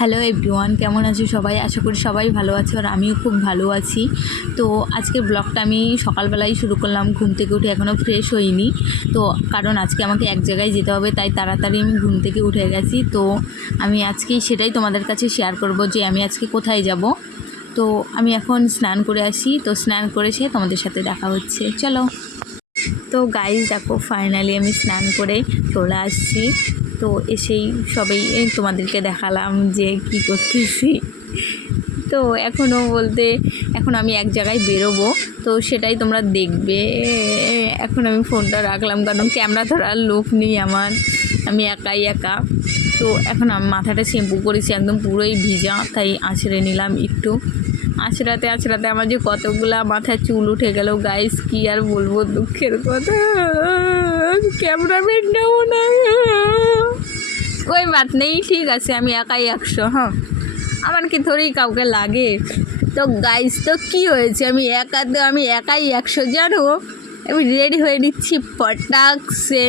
Hello everyone, কেমন আছো সবাই? আশা করি সবাই ভালো আছে আর আমিও খুব ভালো আছি। তো আজকের ব্লগটা আমি সকালবেলায় শুরু করলাম, ঘুম থেকে উঠে এখনও ফ্রেশ হইনি। তো কারণ আজকে আমাকে এক জায়গায় যেতে হবে, তাই তাড়াতাড়ি আমি ঘুম থেকে উঠে গেছি। তো আমি আজকেই সেটাই তোমাদের কাছে শেয়ার করব যে আমি আজকে কোথায় যাব। তো আমি এখন স্নান করে আসি, তো স্নান করে এসে তোমাদের সাথে দেখা হচ্ছে, চলো। তো গাইজ দেখো, ফাইনালি আমি স্নান করে চলে আসছি। তো এসেই সবেই তোমাদেরকে দেখালাম যে কি করতেছি। তো এখনও বলতে এখন আমি এক জায়গায় বেরোবো, তো সেটাই তোমরা দেখবে। এখন আমি ফোনটা রাখলাম কারণ ক্যামেরা ধরার লোক নেই আমার, আমি একাই একা। তো এখন আমি মাথাটা শ্যাম্পু করেছি, একদম পুরোই ভিজা, তাই আঁচড়ে নিলাম একটু। আঁচড়াতে আঁচড়াতে আমার যে কতগুলা মাথায় চুল উঠে গেল গাইস, কি আর বলবো, দুঃখের কথা। ক্যামেরাম্যানটাও না, ওই বাত নেই, ঠিক আছে, আমি একাই 100। হ্যাঁ, আমার কি থোড়েই কাউকে লাগে। তো গাইস, তো কি হয়েছে, আমি একাই 100 জানো। আমি রেডি হয়ে নিচ্ছি পটাকসে।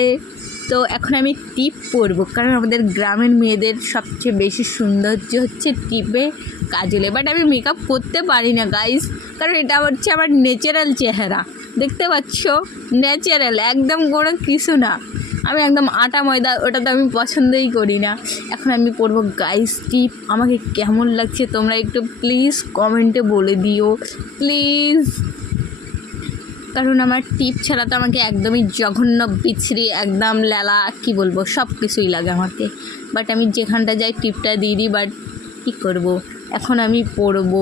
তো এখন আমি টিপ পরবো, কারণ আমাদের গ্রামের মেয়েদের সবচেয়ে বেশি সৌন্দর্য হচ্ছে টিপে, কাজলে। বাট আমি মেকআপ করতে পারি না গাইস, কারণ এটা হচ্ছে আমার ন্যাচারাল চেহারা, দেখতে পাচ্ছ, ন্যাচারাল, একদম কোনো কিছু না। আমি একদম আটা ময়দা, ওটা তো আমি পছন্দই করি না। এখন আমি পরবো গাইস টিপ। আমাকে কেমন লাগছে তোমরা একটু প্লিজ কমেন্টে বলে দিও, প্লিজ। কারণ আমার টিপ ছাড়া তো আমাকে একদমই জঘন্য, বিচ্ছিরি, একদম লেলা, কি বলবো, সব কিছুই লাগে আমাকে। বাট আমি যেখানটা যাই টিপটা দিয়ে দিই। বাট কী করবো, এখন আমি পরবো।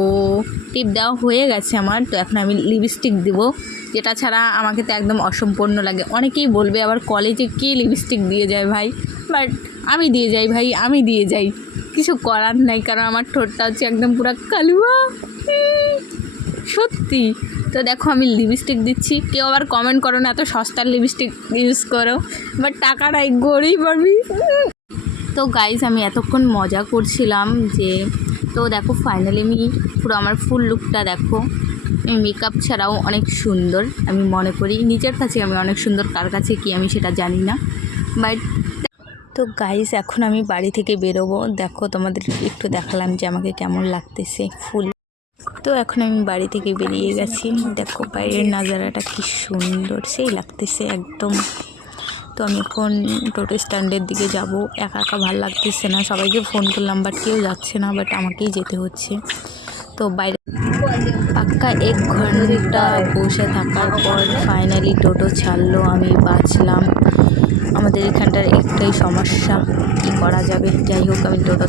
টিপ দেওয়া হয়ে গেছে আমার, তো এখন আমি লিপস্টিক দেবো, যেটা ছাড়া আমাকে তো একদম অসম্পূর্ণ লাগে। অনেকেই বলবে আবার কলেজে কে লিপস্টিক দিয়ে যায় ভাই, বাট আমি দিয়ে যাই ভাই, আমি দিয়ে যাই, কিছু করার নাই, কারণ আমার ঠোঁটটা হচ্ছে একদম পুরো কালুয়া, সত্যি। তো দেখো আমি লিপস্টিক দিচ্ছি, কেউ আবার কমেন্ট করো না এত সস্তার লিপস্টিক ইউজ করো, বাট টাকা নাই, গরিব আমি। তো গাইজ, আমি এতক্ষণ মজা করছিলাম যে, তো দেখো ফাইনালি আমি পুরো আমার ফুল লুকটা দেখো। মেকআপ ছাড়াও অনেক সুন্দর আমি মনে করি, নিজের কাছে আমি অনেক সুন্দর, কার কাছে কি আমি সেটা জানি না। বাট তো গাইজ, এখন আমি বাড়ি থেকে বেরোবো। দেখো তোমাদের একটু দেখালাম যে আমাকে কেমন লাগতেছে ফুল। তো এখন আমি বাড়ি থেকে বেরিয়ে গেছি, দেখো বাইরের নাজারাটা কি সুন্দর, সেই লাগতেছে একদম। তো আমি এখন টোটো স্ট্যান্ডের দিকে যাব, একা একা ভালো লাগতেছে না, সবাইকে ফোন করলাম বাট কেউ যাচ্ছে না, বাট আমাকেই যেতে হচ্ছে। তো বাইরে পাক্কা 1 ঘন্টা বসে থাকার পর ফাইনালি টোটো ছাড়লো, আমি বাঁচলাম। আমাদের এখানটার একটাই সমস্যা, কি করা যাবে, যাই হোক আমি টোটো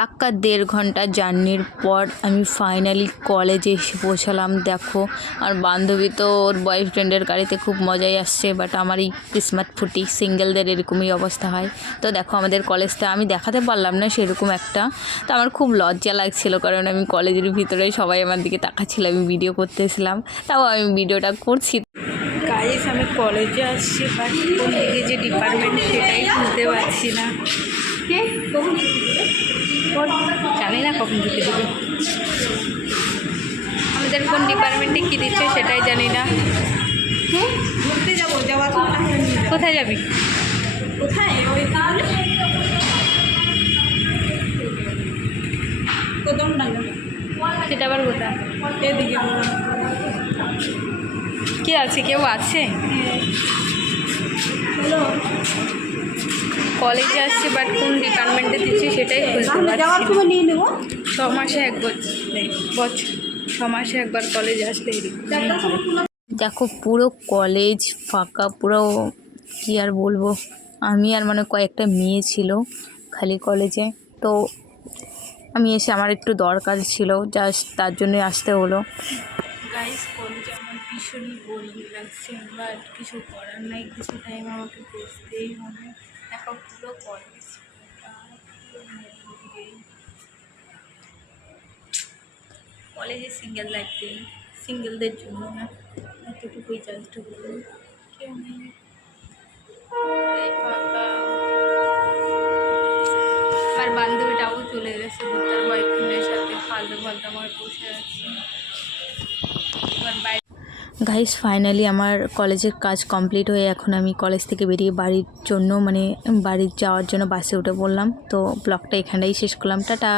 পাক্কা 1.5 ঘন্টা জার্নির পর আমি ফাইনালি কলেজে এসে পৌঁছালাম। দেখো আর বান্ধবী তো ওর বয়ফ্রেন্ডের গাড়িতে খুব মজাই আসছে, বাট আমার এই কিসমত ফুটি, সিঙ্গেলদের এরকমই অবস্থা হয়। তো দেখো আমাদের কলেজটা আমি দেখাতে পারলাম না সেরকম একটা, তো আমার খুব লজ্জা লাগছিল, কারণ আমি কলেজের ভিতরে সবাই আমার দিকে তাকাচ্ছিল, আমি ভিডিও করতেছিলাম, তাও আমি ভিডিওটা করছি। গাইস, আমি কলেজে আসছি, বাট কোন দিকে যে ডিপার্টমেন্ট সেটাই বুঝতে পারছি না। জানি না কখন ঢুকে দেবে, আমাদের কোন ডিপার্টমেন্টে কী দিচ্ছে সেটাই জানি না। ঘুরতে যাবো, যাওয়া তো কোথায় যাবি, কোথায় ওই তাহলে কদম ডাঙ্গা, সেটা আবার কোথায়, এদিকে কে আছে, কেউ আছে? কলেজে আসছি, বাট কোন ডিপার্টমেন্টে দিচ্ছি সেটাই বুঝতে পারছি না। নিয়ে নেবো 6 মাসে 1 বছর 6 মাসে একবার কলেজ আসলে। দেখো পুরো কলেজ ফাঁকা, পুরো কি আর বলবো, আমি আর মানে কয়েকটা মেয়ে ছিল খালি কলেজে। তো আমি এসে, আমার একটু দরকার ছিল, জাস্ট তার জন্যই আসতে হলো। গাইস, কলেজে আমার ভীষণই বোরিং লাগছে, বাট কিছু করার নাই, কিছু টাইম আমাকে বসতেই হবে। দেখো পুরো কলেজ, কলেজে সিঙ্গেল লাইফে, সিঙ্গেলদের জন্য না, এতটুকুই জাস্ট বলবো, কেউ নেই, ফাঁকা। আমার বান্ধবীটাও চলে গেছে তার বয়ফ্রেন্ডের সাথে, ফালতু ফালতু আমার বসে আছে। এবার গাইস ফাইনালি আমার কলেজের কাজ কমপ্লিট হয়ে এখন আমি কলেজ থেকে বেরিয়ে বাড়ির জন্য মানে বাড়ি যাওয়ার জন্য বাসে উঠে পড়লাম। তো ব্লগটা এখানেই শেষ করলাম, টাটা।